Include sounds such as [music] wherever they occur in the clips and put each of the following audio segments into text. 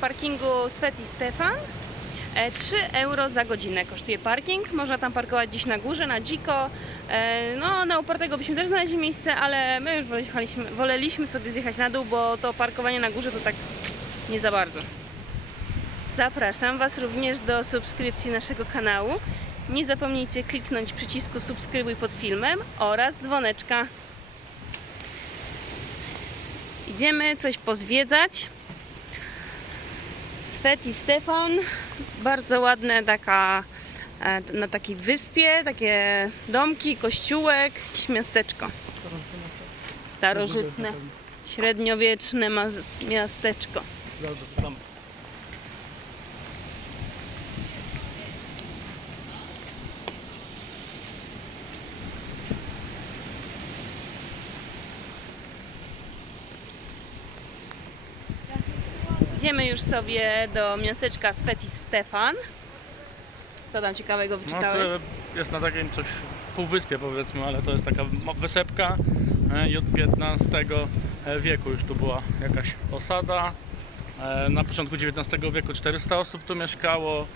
parkingu Sveti Stefan. E, 3 euro za godzinę kosztuje parking. Można tam parkować gdzieś na górze, na dziko. E, No, na upartego byśmy też znaleźli miejsce, ale my już woleliśmy, woleliśmy sobie zjechać na dół, bo to parkowanie na górze to tak nie za bardzo. Zapraszam Was również do subskrypcji naszego kanału. Nie zapomnijcie kliknąć przycisku subskrybuj pod filmem oraz dzwoneczka. Idziemy coś pozwiedzać. Sveti Stefan, bardzo ładne taka e, na takiej wyspie, takie domki, kościółek, jakieś miasteczko. Starożytne, średniowieczne miasteczko. Tam. Idziemy już sobie do miasteczka Sveti Stefan. Co tam ciekawego No wyczytałeś? to jest na takim coś półwyspie powiedzmy, ale to jest taka wysepka e, i od XV wieku już tu była jakaś osada. E, Na początku XIX wieku 400 osób tu mieszkało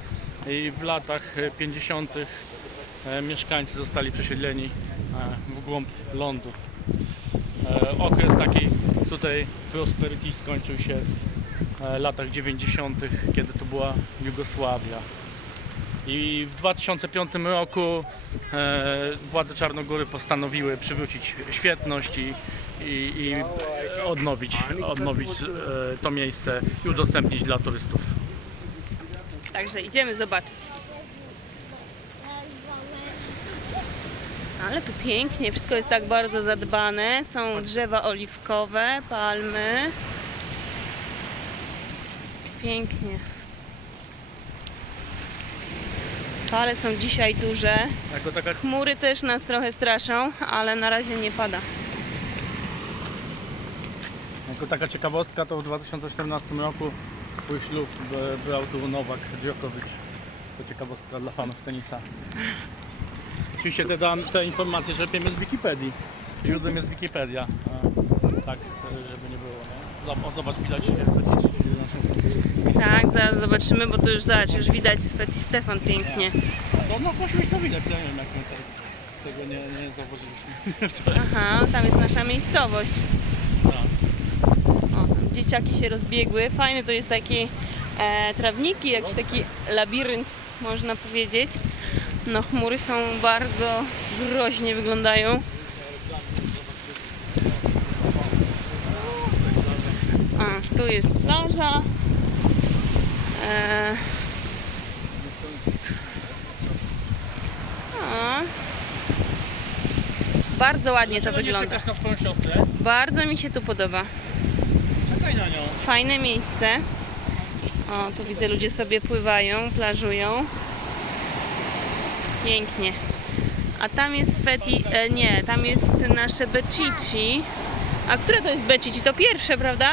i w latach e, 50. e, mieszkańcy zostali przesiedleni e, w głąb lądu. E, Okres taki tutaj prosperity skończył się w e, latach 90., kiedy to była Jugosławia. I w 2005 roku e, władze Czarnogóry postanowiły przywrócić świetność i, i, i odnowić, odnowić e, to miejsce i udostępnić dla turystów. Także idziemy zobaczyć. Ale tu pięknie, wszystko jest tak bardzo zadbane. Są drzewa oliwkowe, palmy. Pięknie. Fale są dzisiaj duże. Taka Chmury też nas trochę straszą, ale na razie nie pada. Jako taka ciekawostka, to w 2014 roku swój ślub brał tu Nowak Djokovic. To ciekawostka dla fanów tenisa. Oczywiście te, te informacje czerpiemy z Wikipedii. Źródłem jest Wikipedia. Tak, żeby zobacz, widać Tak, zaraz zobaczymy, bo to już zobacz, już widać Sveti Stefan pięknie. Od nas musi być to widać, ja nie wiem jak my te, tego nie, nie zauważyliśmy [laughs] wczoraj. Aha, tam jest nasza miejscowość. Tak. O, dzieciaki się rozbiegły. Fajny to jest taki e, trawniki, jakiś taki labirynt, można powiedzieć. No chmury są bardzo groźnie wyglądają. A, tu jest plaża. E. Bardzo ładnie to Dlaczego nie wygląda. czekasz na swoją siostrę? Bardzo mi się tu podoba. Czekaj na nią. Fajne miejsce. O, tu widzę ludzie sobie pływają, plażują. Pięknie. A tam jest Feti, e, nie, tam jest nasze Becici. A które to jest Becici? To pierwsze, prawda?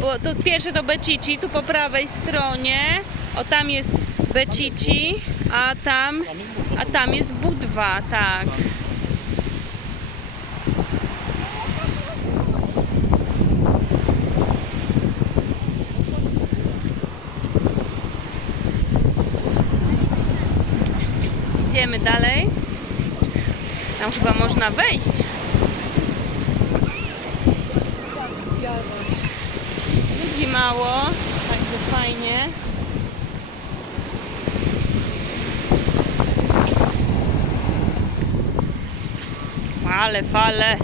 Bo to pierwsze to Becici, tu po prawej stronie. O, tam jest Becici, a tam, a tam jest Budwa, tak. Idziemy dalej. Tam chyba można wejść. Ludzi mało, także fajnie. Ale fale.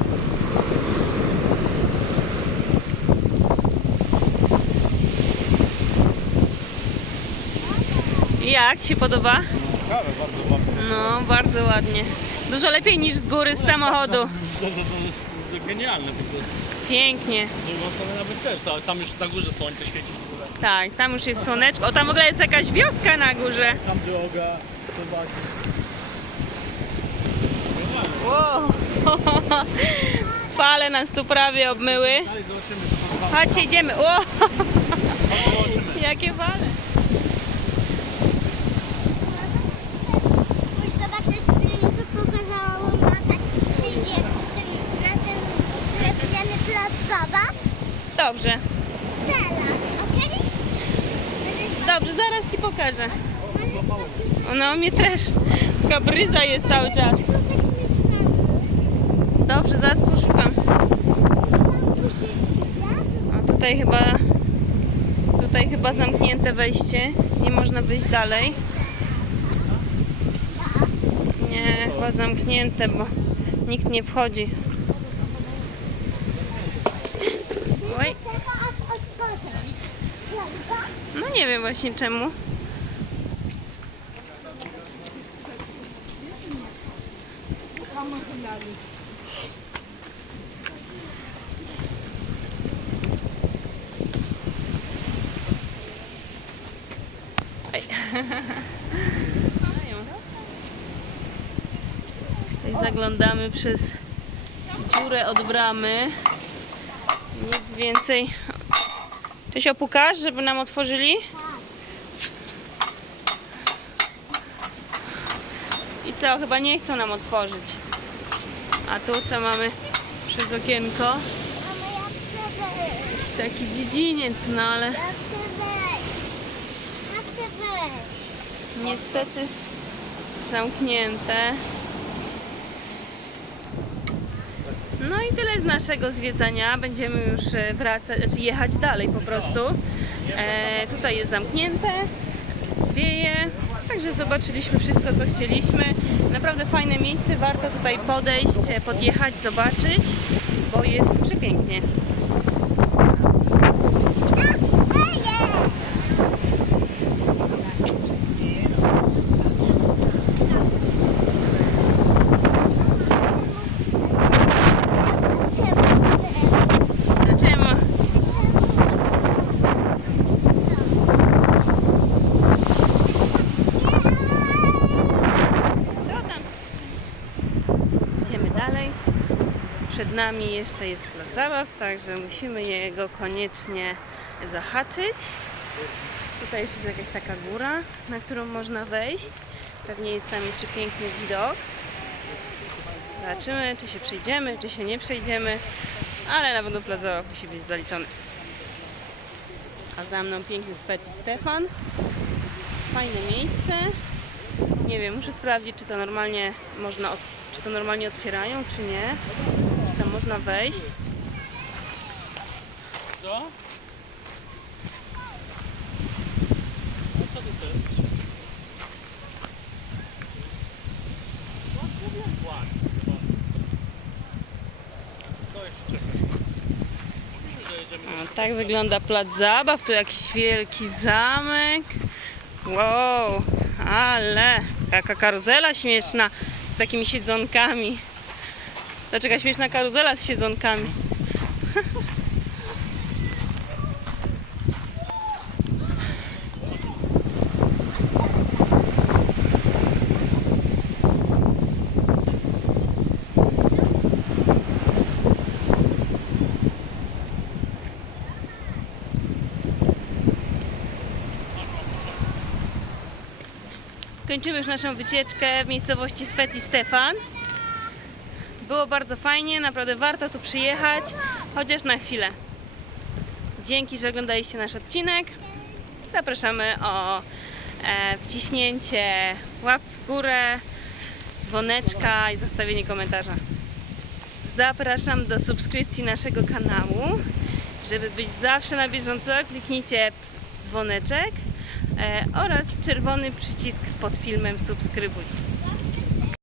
Jak Ci się podoba? Ciekawe, bardzo ładne. No, bardzo ładnie. Dużo lepiej niż z góry z samochodu. To, to jest genialne po prostu. Pięknie. Drugą stronę nawet też, ale tam już na górze słońce świeci w ogóle. Tak, tam już jest słoneczko. O, tam w ogóle jest jakaś wioska na górze. Tam droga, zobacz. Wow. Fale nas tu prawie obmyły. Dalej zobaczymy, co tam Chodźcie, idziemy. Zobaczymy. jakie fale. Pójdź zobaczyć film, co pokazała mama, tak przyjdzie tym, na tym drewniany plac zabaw. Dobrze. Dobrze, zaraz ci pokażę. No, mnie też. Taka bryza jest cały czas. Dobrze, zaraz poszukam. A tutaj chyba tutaj chyba zamknięte wejście. Nie można wyjść dalej. Nie, chyba zamknięte, bo nikt nie wchodzi. Oj, Czeka aż otworzę. Prawda? no nie wiem właśnie czemu. Oj. Tutaj zaglądamy przez dziurę od bramy. Nic więcej. Czesio, pukasz, żeby nam otworzyli? I co? Chyba nie chcą nam otworzyć. A tu co mamy przez okienko? Taki dziedziniec, no ale niestety zamknięte. No i tyle z naszego zwiedzania. Będziemy już e, wracać, znaczy jechać dalej po prostu. E, tutaj jest zamknięte, wieje, także zobaczyliśmy wszystko, co chcieliśmy. Naprawdę fajne miejsce, warto tutaj podejść, e, podjechać, zobaczyć, bo jest przepięknie. Zobaczymy. Co tam? Idziemy dalej. Przed nami jeszcze jest plac zabaw, także musimy jego koniecznie zahaczyć. Tutaj jeszcze jest jakaś taka góra, na którą można wejść. Pewnie jest tam jeszcze piękny widok. Zobaczymy, czy się przejdziemy, czy się nie przejdziemy, ale na pewno plac zabaw musi być zaliczony. A za mną piękny Swet i Stefan. Fajne miejsce. Nie wiem, muszę sprawdzić, czy to normalnie można, czy to normalnie otwierają, czy nie. Czy tam można wejść. Co? A co ty chcesz? Stoisz i czekaj. Mówimy, że jedziemy O, tak wygląda plac zabaw. Tu jakiś wielki zamek. Wow, ale jaka karuzela śmieszna z takimi siedzonkami. Dlaczego śmieszna karuzela z siedzonkami? [laughs] Kończymy już naszą wycieczkę w miejscowości Swet i Stefan. Było bardzo fajnie, naprawdę warto tu przyjechać, chociaż na chwilę. Dzięki, że oglądaliście nasz odcinek. Zapraszamy o e, wciśnięcie łap w górę, dzwoneczka i zostawienie komentarza. Zapraszam do subskrypcji naszego kanału. Żeby być zawsze na bieżąco, kliknijcie dzwoneczek e, oraz czerwony przycisk pod filmem subskrybuj.